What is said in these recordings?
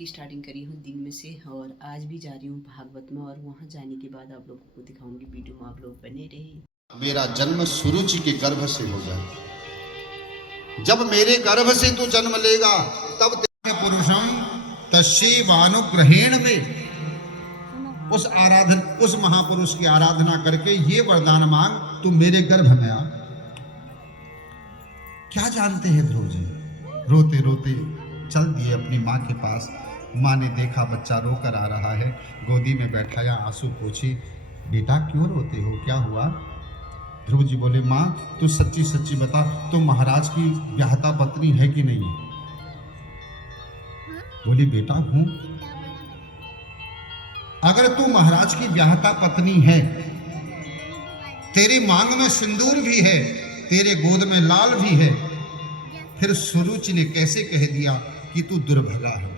की स्टार्टिंग करी हूँ दिन में से और आज भी जा रही हूँ भागवत में और वहाँ जाने के बाद आप लोगों को दिखाऊंगी। वीडियो में आप लोग बने रहे। मेरा जन्म सुरुचि के गर्भ से हो जाए। जब मेरे गर्भ से तू जन्म लेगा तब तेरे पुरुषम तस्यैवानुग्रहेण में उस महापुरुष की आराधना करके ये वरदान मांग, तू मेरे गर्भ में आ। क्या जानते हैं ध्रुव जी, रोते रोते चल दिए अपनी माँ के पास। माँ ने देखा बच्चा रोकर आ रहा है, गोदी में बैठाया, आंसू पोंछी। बेटा क्यों रोते हो, क्या हुआ? ध्रुव जी बोले, माँ तू सच्ची सच्ची बता, तू महाराज की ब्याहता पत्नी है कि नहीं? बोली, बेटा हूं। अगर तू महाराज की ब्याहता पत्नी है, तेरे मांग में सिंदूर भी है, तेरे गोद में लाल भी है, फिर सुरुचि ने कैसे कह दिया कि तू दुर्भगा है?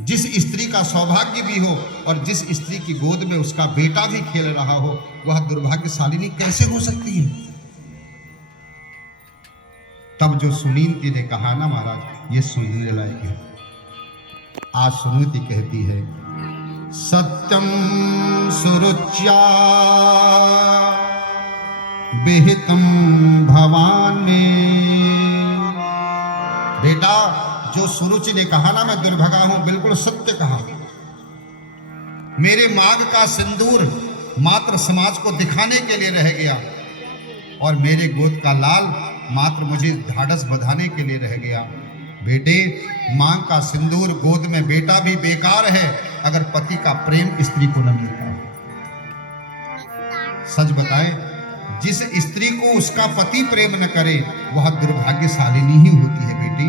जिस स्त्री का सौभाग्य भी हो और जिस स्त्री की गोद में उसका बेटा भी खेल रहा हो, वह दुर्भाग्यशालिनी कैसे हो सकती है? तब जो सुनीति ने कहा ना, महाराज ये सुनने लायक है। आज सुनीति कहती है, सत्यम सुरुच्या विहितम भवानी। बेटा, जो सुरुचि ने कहा ना मैं दुर्भगा हूं, बिल्कुल सत्य कहा। मेरे मांग का सिंदूर मात्र समाज को दिखाने के लिए रह गया और मेरे गोद का लाल मात्र मुझे ढाढ़स बंधाने के लिए रह गया। बेटे, मांग का सिंदूर, गोद में बेटा भी बेकार है अगर पति का प्रेम स्त्री को न मिलता। सच बताए, जिस स्त्री को उसका पति प्रेम न करे वह दुर्भाग्यशालिनी ही होती है बेटी।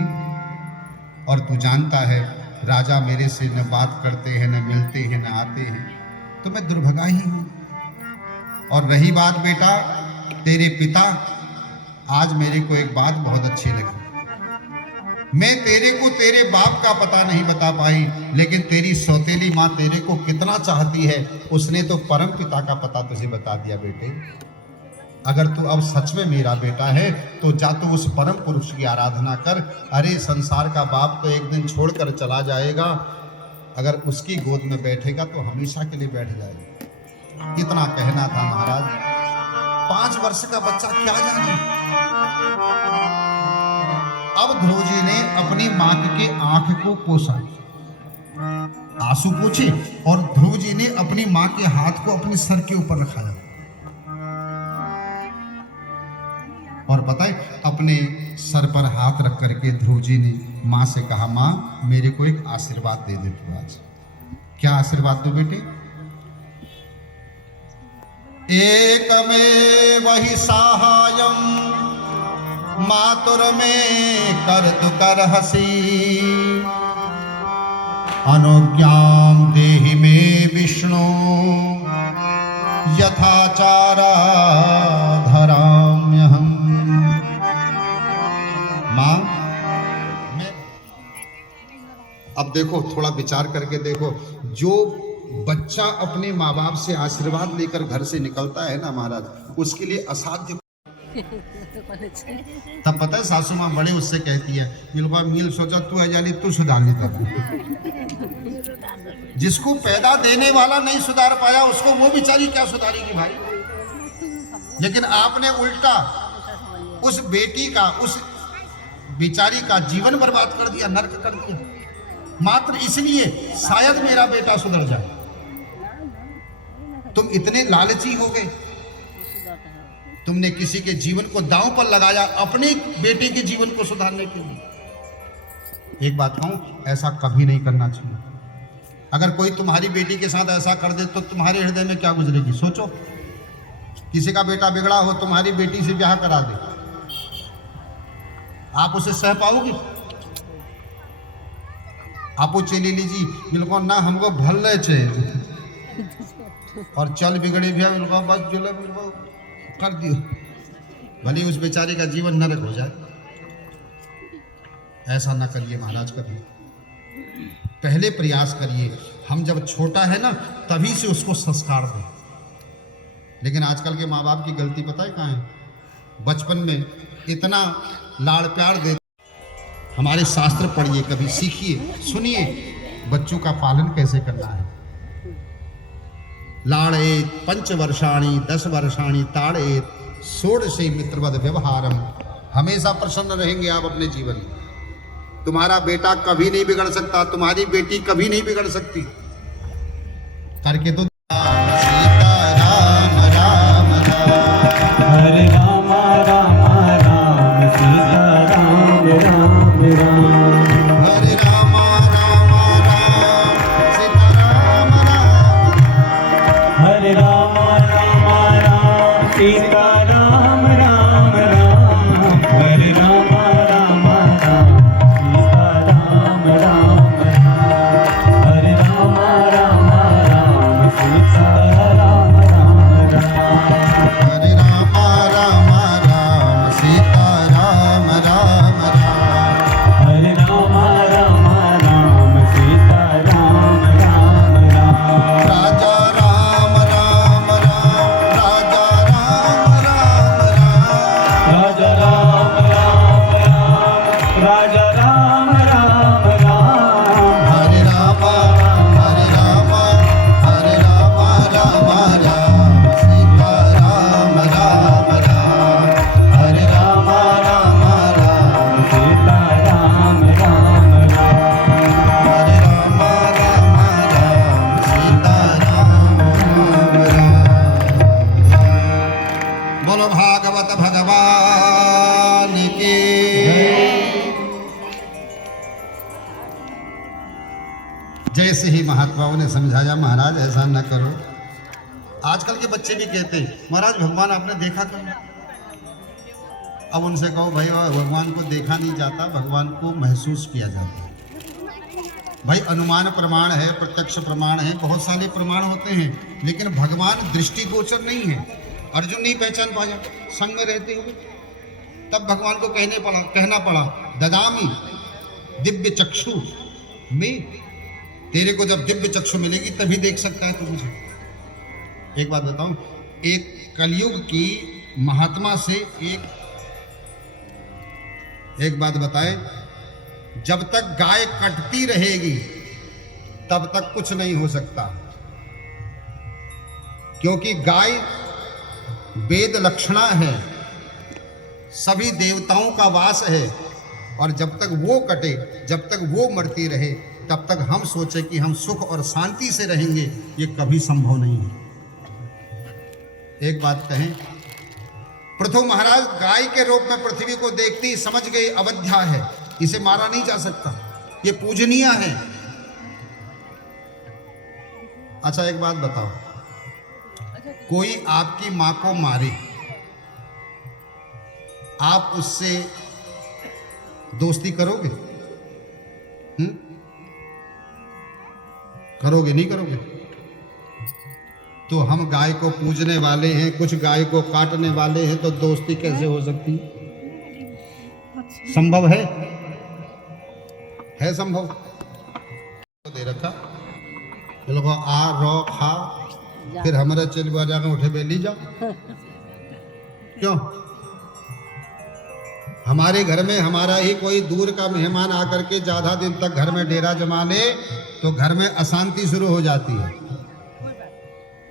और तू जानता है, राजा मेरे से न बात करते हैं, न मिलते हैं, न आते हैं, तो मैं दुर्भगा ही हूं। और रही बात बेटा तेरे पिता, आज मेरे को एक बात बहुत अच्छी लगी। मैं तेरे को तेरे बाप का पता नहीं बता पाई, लेकिन तेरी सौतेली माँ तेरे को कितना चाहती है, उसने तो परम पिता का पता तुझे बता दिया। बेटे, अगर तू अब सच में मेरा बेटा है तो जा तो उस परम पुरुष की आराधना कर। अरे संसार का बाप तो एक दिन छोड़कर चला जाएगा, अगर उसकी गोद में बैठेगा तो हमेशा के लिए बैठ जाएगा। कितना कहना था महाराज। 5 वर्ष का बच्चा क्या जाने। अब ध्रुव जी ने अपनी मां के आंख को पोंछा, आंसू पोंछे, और ध्रुव जी ने अपनी मां के हाथ को अपने सर के ऊपर रखाया। और पता है, अपने सर पर हाथ रख करके ध्रुव जी ने मां से कहा, मां मेरे को एक आशीर्वाद दे दे तू आज। क्या आशीर्वाद दो बेटे? एकमेव हि साहाय्यं मातुर में कर्तु करहसि, अनुज्ञां देहि मे विष्णु यथाचारा धराम्यहम्। मां, अब देखो, थोड़ा विचार करके देखो, जो बच्चा अपने माँ बाप से आशीर्वाद लेकर घर से निकलता है ना महाराज, उसके लिए असाध्य। तब पता है सासू माँ बड़े उससे कहती है, मिल सोचा तू है जानी तू सुधार नहीं था। जिसको पैदा देने वाला नहीं सुधार पाया, उसको वो बेचारी क्या सुधारेगी भाई। लेकिन आपने उल्टा उस बेटी का, उस बेचारी का जीवन बर्बाद कर दिया, नर्क कर दिया, मात्र इसलिए शायद मेरा बेटा सुधर जाए। तुम इतने लालची हो गए, तुमने किसी के जीवन को दांव पर लगाया अपने बेटे के जीवन को सुधारने के लिए। एक बात कहूं, ऐसा कभी नहीं करना चाहिए। अगर कोई तुम्हारी बेटी के साथ ऐसा कर दे तो तुम्हारे हृदय में क्या गुजरेगी, सोचो। किसी का बेटा बिगड़ा हो, तुम्हारी बेटी से ब्याह करा दे, आप उसे सह पाओगे? आप चली लीजिए, बिल्कुल ना हमको भल रहे चाहिए और चल बिगड़े भी बिल्कुल बस जो कर दियो, भले उस बेचारे का जीवन नरक हो जाए। ऐसा ना करिए महाराज कभी। पहले प्रयास करिए, हम जब छोटा है ना तभी से उसको संस्कार दें। लेकिन आजकल के माँ बाप की गलती पता है कहाँ है? बचपन में इतना लाड़ प्यार दे हमारे शास्त्र पढ़िए, कभी सीखिए, सुनिए बच्चों का पालन कैसे करना है। लाड़े 5 वर्षाणि 10 वर्षाणि ताड़े षोडशे मित्रवद व्यवहारम। हमेशा प्रसन्न रहेंगे आप अपने जीवन में। तुम्हारा बेटा कभी नहीं बिगड़ सकता, तुम्हारी बेटी कभी नहीं बिगड़ सकती। करके तो सीता राम राम राम, हरे राम राम राम सीता राम राम राम, हरे राम राम राम सीता राम राम, हरे राम राम राम सीता राम राम राम, हरे राम राम राम सीता राम राम राम, हरे राम राम राम सीता राम राम राम, हरे राम राम राम सीता राम राम राम, हरे राम राम राम सीता राम राम राम, राजा राम राम राम, राजा राम राम राम, राजा राम राम राम, राजा राम राम राम, हरे राम राम राम सीता राम राम राम, हरे राम राम सीता राम राम राम, हरे राम राम सीता राम राम। बोलो भागवत भगवान की। जैसे ही महात्माओं ने समझाया महाराज ऐसा न करो। आजकल के बच्चे भी कहते हैं महाराज भगवान आपने देखा कब? अब उनसे कहो भाई भगवान को देखा नहीं जाता, भगवान को महसूस किया जाता है। भाई अनुमान प्रमाण है, प्रत्यक्ष प्रमाण है, बहुत सारे प्रमाण होते हैं, लेकिन भगवान दृष्टिगोचर नहीं है। अर्जुन नहीं पहचान पाया संग में रहते हुए, तब भगवान को कहना पड़ा ददामी दिव्य चक्षु में। तेरे को जब दिव्य चक्षु मिलेगी तभी देख सकता है तू मुझे। एक बात बताऊं, एक कलयुग की महात्मा से एक बात बताए, जब तक गाय कटती रहेगी तब तक कुछ नहीं हो सकता, क्योंकि गाय वेद लक्षणा है, सभी देवताओं का वास है, और जब तक वो कटे, जब तक वो मरती रहे, तब तक हम सोचे कि हम सुख और शांति से रहेंगे, ये कभी संभव नहीं है। एक बात कहें, पृथु महाराज गाय के रूप में पृथ्वी को देखते ही समझ गए अवध्या है, इसे मारा नहीं जा सकता, ये पूजनीय है। अच्छा एक बात बताओ, कोई आपकी मां को मारे, आप उससे दोस्ती करोगे? करोगे नहीं करोगे? तो हम गाय को पूजने वाले हैं, कुछ गाय को काटने वाले हैं, तो दोस्ती कैसे हो सकती है? संभव है संभव? दे रखा लोग आ रो खा, फिर हमारा चलवा जाकर उठे बेली जाओ। क्यों? हमारे घर में हमारा ही कोई दूर का मेहमान आकर के ज्यादा दिन तक घर में डेरा जमा ले तो घर में अशांति शुरू हो जाती है।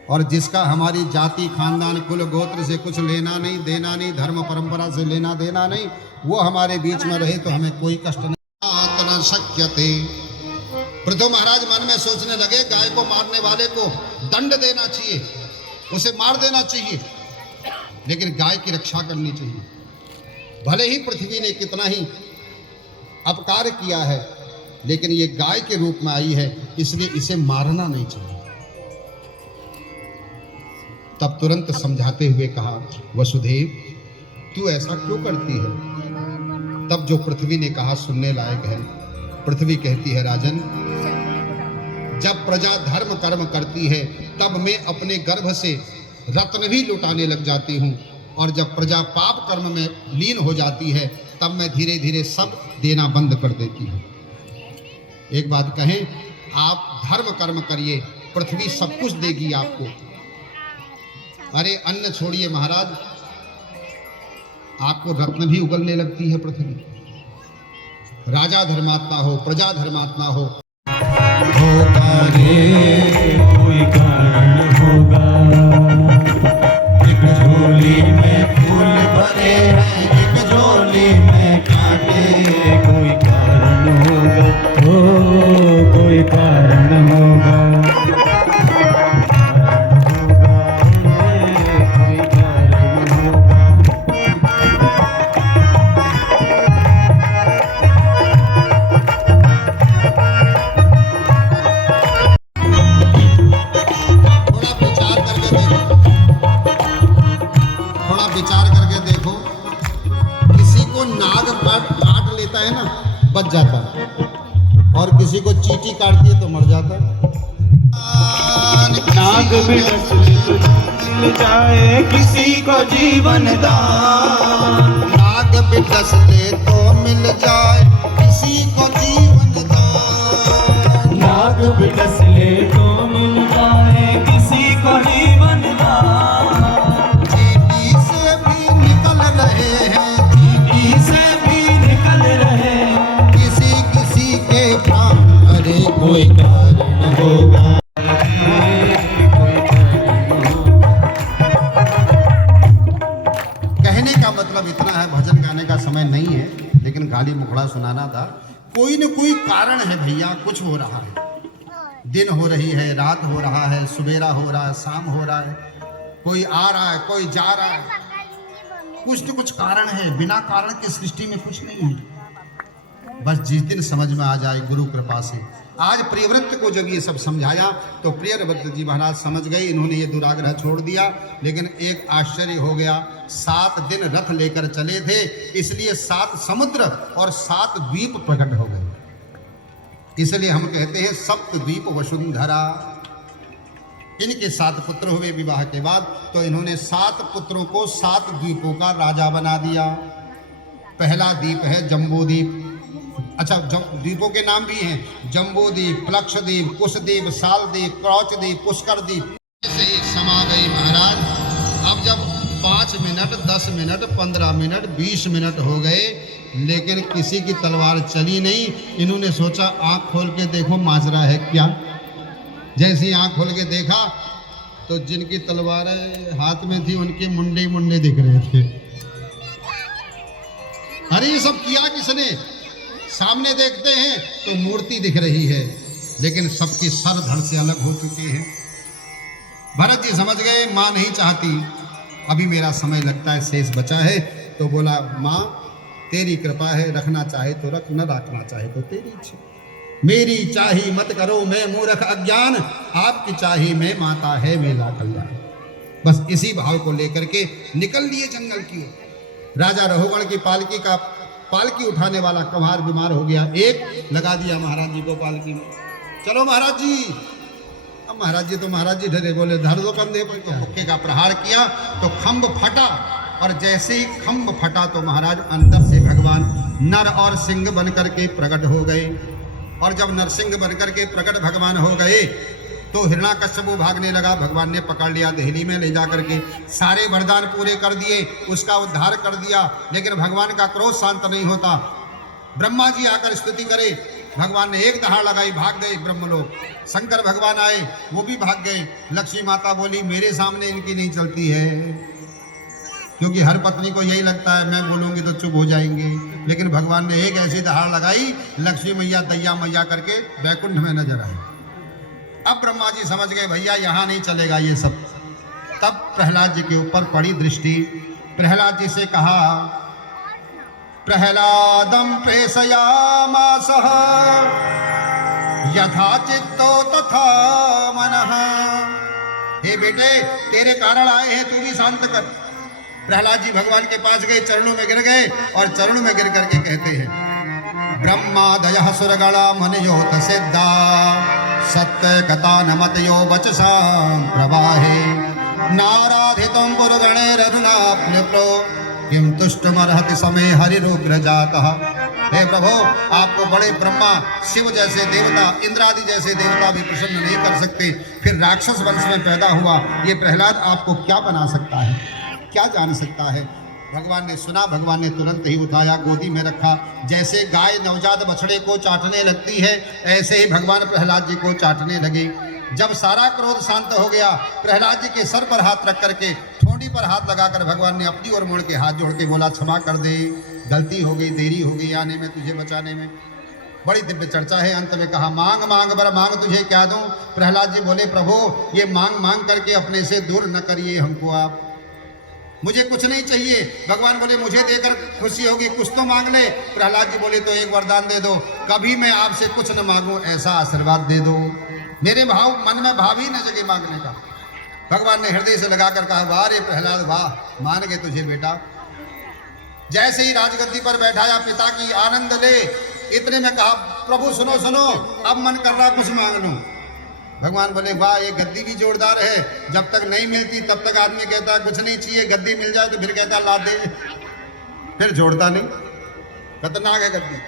और जिसका हमारी जाति खानदान कुल गोत्र से कुछ लेना नहीं देना नहीं, धर्म परंपरा से लेना देना नहीं, वो हमारे बीच में रहे तो हमें कोई कष्ट नहीं। आतना शक्य थे। पृथु महाराज मन में सोचने लगे, गाय को मारने वाले को दंड देना चाहिए, उसे मार देना चाहिए, लेकिन गाय की रक्षा करनी चाहिए। भले ही पृथ्वी ने कितना ही अपकार किया है, लेकिन ये गाय के रूप में आई है, इसलिए इसे मारना नहीं चाहिए। तब तुरंत समझाते हुए कहा, वसुदेव तू ऐसा क्यों करती है? तब जो पृथ्वी ने कहा सुनने लायक है। पृथ्वी कहती है, राजन जब प्रजा धर्म कर्म करती है तब मैं अपने गर्भ से रत्न भी लुटाने लग जाती हूँ, और जब प्रजा पाप कर्म में लीन हो जाती है तब मैं धीरे धीरे सब देना बंद कर देती हूँ। एक बात कहें, आप धर्म कर्म करिए, पृथ्वी सब कुछ देगी आपको। अरे अन्न छोड़िए महाराज, आपको रत्न भी उगलने लगती है पृथ्वी। राजा धर्मात्मा हो, प्रजा धर्मात्मा हो। होगा रे कोई कारण होगा, एक झोली में फूल भरे हैं, एक झोली में कांटे। कोई कारण होगा, हो कोई कारण होगा, कोई कारण होगा। थोड़ा विचार करके देखो, किसी को नाग काट लेता है ना, बच जाता है, और किसी को चींटी काटती है तो मर जाता है। नाग बिलस मिल जाए किसी को जीवन दान, नाग बिलस ले तो मिल जाए किसी को जीवन दान। नाग बिलस ले तो मिल जाए किसी को जीवन दान। चींटी से भी निकल रहे हैं, चींटी से भी निकल रहे, किसी किसी के प्राण। अरे कोई कारण होगा। कहने का मतलब इतना है, भजन गाने का समय नहीं है, लेकिन गाली मुखड़ा सुनाना था। कोई न कोई कारण है भैया, कुछ हो रहा है, दिन हो रही है, रात हो रहा है, सवेरा हो रहा है, शाम हो रहा है, कोई आ रहा है, कोई जा रहा है, कुछ न कुछ कारण है। बिना कारण के सृष्टि में कुछ नहीं है। बस जिस दिन समझ में आ जाए गुरु कृपा से। आज प्रियव्रत को जब ये सब समझाया तो प्रियव्रत जी महाराज समझ गए, इन्होंने ये दुराग्रह छोड़ दिया। लेकिन एक आश्चर्य हो गया, 7 दिन रथ लेकर चले थे, इसलिए 7 समुद्र और 7 द्वीप प्रकट हो गए। इसलिए हम कहते हैं सप्तद्वीप वसुंधरा। इनके 7 पुत्र हुए विवाह के बाद, तो इन्होंने 7 पुत्रों को 7 द्वीपों का राजा बना दिया। पहला द्वीप है जम्बूद्वीप। अच्छा, द्वीपों के नाम भी हैं, जम्बूद्वीप, प्लक्षद्वीप, कुशद्वीप, सालद्वीप, क्रौचद्वीप, पुष्करद्वीप। ऐसे ही समा गई महाराज। अब जब 5 मिनट, 10 मिनट, 15 मिनट, 20 मिनट हो गए, लेकिन किसी की तलवार चली नहीं। इन्होंने सोचा आंख खोल के देखो माजरा है क्या। जैसे ही आंख खोल के देखा तो जिनकी तलवारें हाथ में थी उनके मुंडे मुंडे दिख रहे थे। अरे ये सब किया किसने? सामने देखते हैं तो मूर्ति दिख रही है, लेकिन सबके सर धड़ से अलग हो चुके हैं। भरत जी समझ गए माँ नहीं चाहती, अभी मेरा समय लगता है, शेष बचा है। तो बोला माँ तेरी कृपा है, रखना चाहे तो रख, न रखना चाहे तो तेरी इच्छा। मेरी चाही मत करो मैं मूर्ख अज्ञान, आपकी चाही मैं माता है मेरा कल्याण। बस इसी भाव को लेकर के निकल लिए जंगल की ओर। राजा रघुगण की पालकी उठाने वाला कम्हार बीमार हो गया, एक लगा दिया महाराज जी को पालकी में। चलो महाराज जी। अब महाराज जी डरे, बोले धर दो कंधे पर। क्या मुक्के का प्रहार किया तो खंभ फटा, और जैसे ही खंभ फटा तो महाराज अंदर से भगवान नर और सिंह बनकर के प्रकट हो गए। और जब नरसिंह बनकर के प्रकट भगवान हो गए तो हिरण्याकश्यपु भागने लगा। भगवान ने पकड़ लिया, देहली में ले जा करके सारे वरदान पूरे कर दिए, उसका उद्धार कर दिया। लेकिन भगवान का क्रोध शांत नहीं होता। ब्रह्मा जी आकर स्तुति करे, भगवान ने एक दहाड़ लगाई, भाग गए ब्रह्मलोक। शंकर भगवान आए, वो भी भाग गए। लक्ष्मी माता बोली मेरे सामने इनकी नहीं चलती है, क्योंकि हर पत्नी को यही लगता है मैं बोलूंगी तो चुप हो जाएंगे। लेकिन भगवान ने एक ऐसी दहाड़ लगाई, लक्ष्मी मैया दैया मैया करके बैकुंठ में नजर आए। अब ब्रह्मा जी समझ गए भैया यहाँ नहीं चलेगा ये सब। तब प्रहलाद जी के ऊपर पड़ी दृष्टि। प्रहलाद जी से कहा, प्रहलादम प्रेषयामासः यथा चित्तो तथा मनः। हे बेटे तेरे कारण आए हैं, तू भी शांत कर। प्रहलाद जी भगवान के पास गए, चरणों में गिर गए, और चरणों में गिर करके कहते हैं, ब्रह्मादयः सुरगणा मनयोत सिद्धा सत्य कथा नमतयो वचसां प्रवाहे नाराधितं गुरुगणैररुणाप्लुप्लो किं तुष्टमर्हति समय हरिरुग्र जातः। हे प्रभु, आपको बड़े ब्रह्मा शिव जैसे देवता, इंद्रादि जैसे देवता भी प्रसन्न नहीं कर सकते, फिर राक्षस वंश में पैदा हुआ ये प्रहलाद आपको क्या बना सकता है, क्या जान सकता है। भगवान ने सुना, भगवान ने तुरंत ही उठाया, गोदी में रखा। जैसे गाय नवजात बछड़े को चाटने लगती है, ऐसे ही भगवान प्रहलाद जी को चाटने लगे। जब सारा क्रोध शांत हो गया, प्रहलाद जी के सर पर हाथ रख करके ठोड़ी पर हाथ लगाकर भगवान ने अपनी ओर मुड़ के हाथ जोड़ के बोला, क्षमा कर दे, गलती हो गई, देरी हो गई आने में, तुझे बचाने में। बड़ी दिव्य चर्चा है। अंत में कहा, मांग मांग बर मांग, तुझे क्या दूं। प्रहलाद जी बोले, प्रभु ये मांग मांग करके अपने से दूर न करिए हमको आप, मुझे कुछ नहीं चाहिए। भगवान बोले, मुझे देकर खुशी होगी, कुछ तो मांग ले। प्रहलाद जी बोले, तो एक वरदान दे दो, कभी मैं आपसे कुछ न मांगूं ऐसा आशीर्वाद दे दो। मेरे भाव मन में भाव ही न जगे मांगने का। भगवान ने हृदय से लगाकर कहा, वाह रे प्रहलाद वाह, मान गए तुझे बेटा। जैसे ही राजगद्दी पर बैठाया, पिता की आनंद ले, इतने में कहा, प्रभु सुनो सुनो, अब मन कर रहा कुछ मांग लूं। भगवान बोले, वाह ये गद्दी भी जोरदार है, जब तक नहीं मिलती तब तक आदमी कहता है कुछ नहीं चाहिए, गद्दी मिल जाए तो फिर कहता ला दे, फिर जोड़ता नहीं। खतरनाक है गद्दी।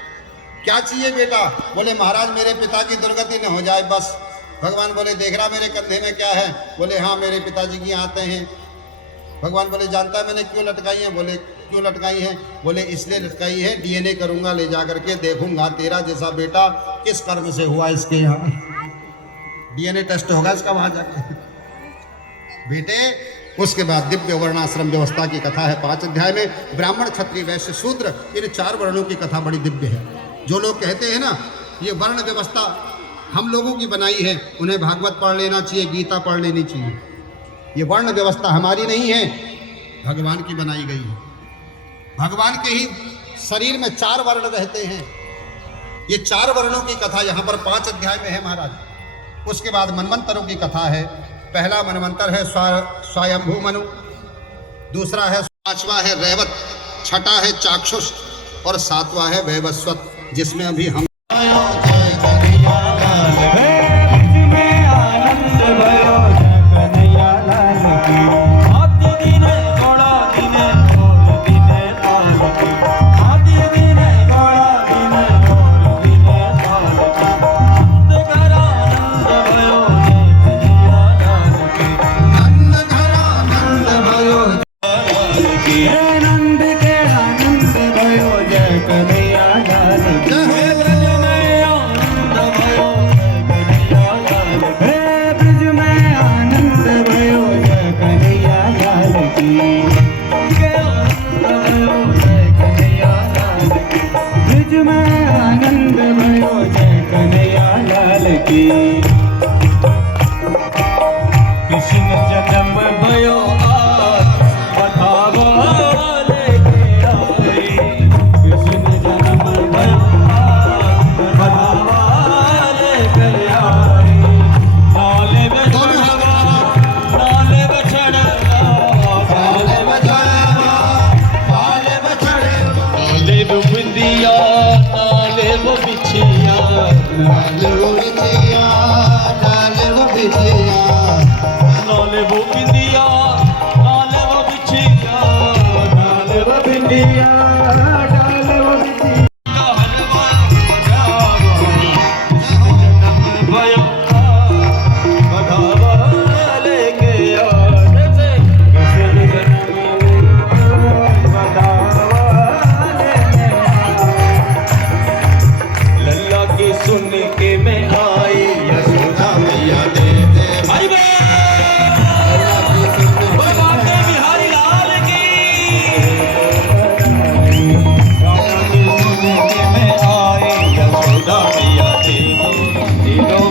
क्या चाहिए बेटा? बोले, महाराज मेरे पिता की दुर्गति न हो जाए बस। भगवान बोले, देख रहा मेरे कंधे में क्या है? बोले, हाँ मेरे पिताजी की आंतें हैं। भगवान बोले, जानता है मैंने क्यों लटकाई हैं? बोले, क्यों लटकाई हैं? बोले, इसलिए लटकाई है, डीएनए करूंगा ले जा करके, देखूंगा तेरा जैसा बेटा किस कर्म से हुआ इसके यहाँ, डीएनए टेस्ट होगा इसका वहां जाके बेटे। उसके बाद दिव्य वर्णाश्रम व्यवस्था की कथा है 5 अध्याय में। ब्राह्मण, क्षत्रिय, वैश्य, शूद्र, इन 4 वर्णों की कथा बड़ी दिव्य है। जो लोग कहते हैं ना ये वर्ण व्यवस्था हम लोगों की बनाई है, उन्हें भागवत पढ़ लेना चाहिए, गीता पढ़ लेनी चाहिए। ये वर्ण व्यवस्था हमारी नहीं है, भगवान की बनाई गई है। भगवान के ही शरीर में 4 वर्ण रहते हैं। ये 4 वर्णों की कथा यहाँ पर 5 अध्याय में है महाराज। उसके बाद मनवंतरों की कथा है। पहला मनवंतर है स्वयंभू मनु, दूसरा है 5वां है रैवत, 6ठा है चाक्षुष और 7वां है वैवस्वत, जिसमें अभी हम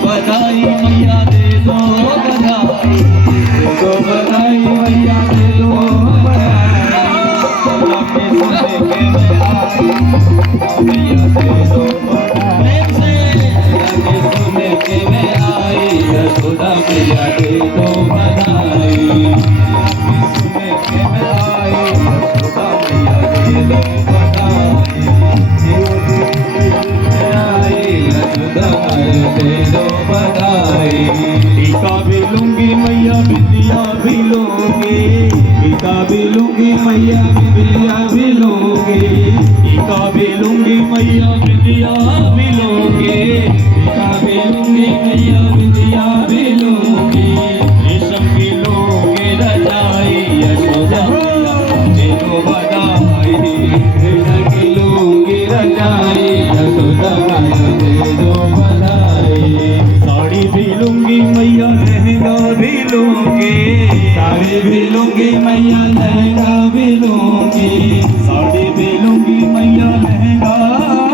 बधाई साड़ी भी लूंगी मैया लहंगा भी लूंगी, साड़ी भी लूंगी मैया लहंगा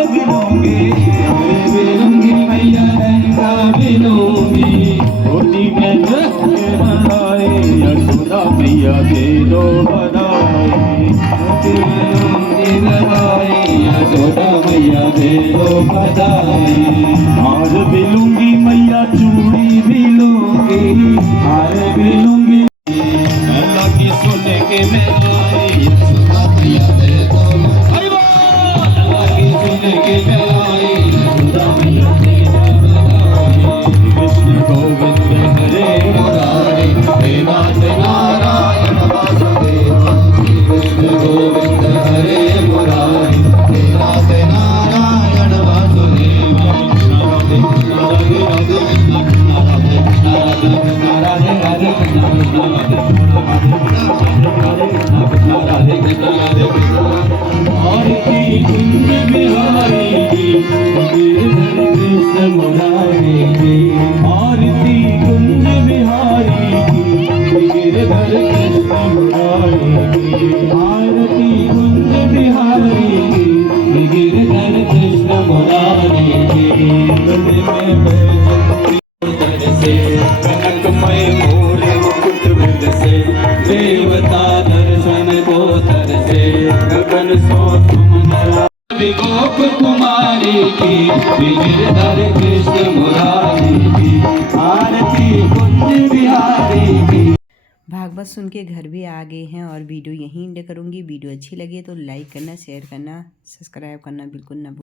भी लूंगी, साड़ी भी लूंगी मैया लहंगा भी लूंगी। होली में जग बनाए यशोदा मैया दे दो बधाई, होली में लूंगी लगाए यशोदा मैया दे दो बधाई। हार भी लूंगी मैया चूड़ी भी लूंगी, हार भी लूंगी अल्लाह की सुन के मैं आई यशोदा मैया दे दो बधाई, अल्लाह की सुन के मैं आई यशोदा मैया दे दो बधाई। कृष्ण गोविंद हरे मुरारी हे नाथ नारायण वासुदेव, कृष्ण गोविंद हरे मुरारी हे नाथ नारायण वासुदेव। राधे राधे राधे राधे राधे आरती कुंज बिहारी की गिरधर कृष्ण मुरारी की, आरती कुंज बिहारी की गिरधर कृष्ण मुरारी की, आरती कुंज बिहारी की गिरधर कृष्ण मुरारी की। में बैठ से कनकमय मोर मुकुट बिंद से, देवता दर्शन को तर से, गगन सो सुंदरा गोप कुमारी की, गिरधर कृष्ण मुरारी की, आरती कुंज बिहारी की। भागवत सुन के घर भी आ गए हैं और वीडियो यहीं एंड करूँगी। वीडियो अच्छी लगे तो लाइक करना, शेयर करना, सब्सक्राइब करना बिल्कुल ना